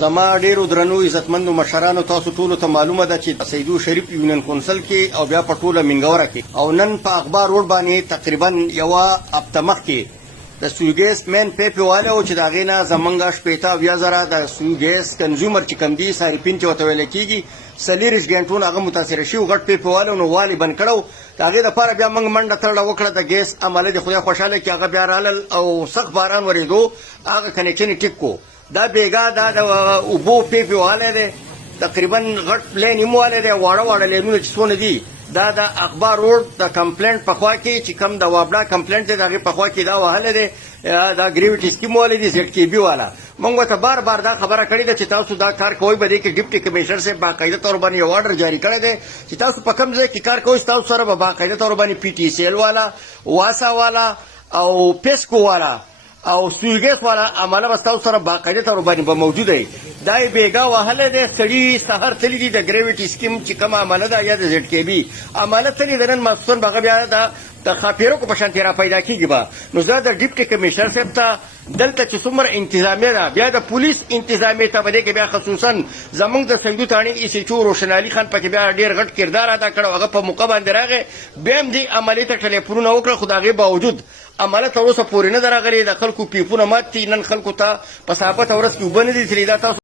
زما ډیرو درنو عزتمندو مشرانو تاسو ټولو ته معلومه ده چې سیدو شریف یونین کونسل کې او بیا په ټوله منګوره کې او نن په اخبار روډ باندې تقریبا یوه هفته مخکې د سویګیس مین پیپ واله او چې د هغې نه زمونږ شپېته اویا زره د سویګیس کنزیومر چې کوم دي صارفین چې ورته ویلی کېږي څلېرویشت ګنټونه هغه متاثره شوي غټ پیپ واله نو والې بند کړی د هغې دپاره بیا موږ منډه تړله وکړه د ګیس عمله د خدای خوشحاله کړي هغه بیا رالل او سخت باران ورېدو هغه کنیکشن یې ټیک کو دا بیګا دا د اوبو پیپې والی دی تقریبا غټ پلین هم والی دی واړه واړه لینونه چې څونه دي دا د اخبار روډ د کمپلینټ په خوا کې چې کوم د وابلا کمپلینټ دی د هغې په خوا کې دا وهلی دی دا ګریویټي سکیم والی دی زیډ کې بي والا موږ ورته بار بار دا خبره کړې ده چې تاسو دا کار کوئ به دې کې ډیپټي کمیشنر صاحب باقاعده طور باندې یو آرډر جاري کړی دی چې تاسو په کوم ځای کې کار کوئ تاسو سره به باقاعده طور باندې پي ټي سی ایل والا واسا والا او پیسکو والا او سویګیس والا عمله به ستاسو سره باقاعده طور باندې به موجوده وي دا یې بیګا وهلی دی سړي سهار تللی دي د ګریویټي سکیم چې کومه عمله ده یا د زیډ کې بي عمله تللی ده نن ماسپښین به هغه بیا د خاپیرکو په شانتې را پیدا کېږي به نو زه د ډیپټي کمیشنر صاحب ته دلته چې څومره انتظامیه ده بیا د پولیس انتظامیې ته به دې کې بیا خصوصا زموږ د سیدو تاڼي ای سی چو روشن علي خان پکې بیا ډېر غټ کردار ادا کړی هغه په موقع باندې راغی بیا هم دې عملې ته ټلیفونونه وکړه خو د هغې باوجود عمله تر اوسه پورې نه ده راغلې د خلکو پیپونه مات دي نن خلکو ته په ثابته ورځ کې اوبه نه دي تللي دا تاسو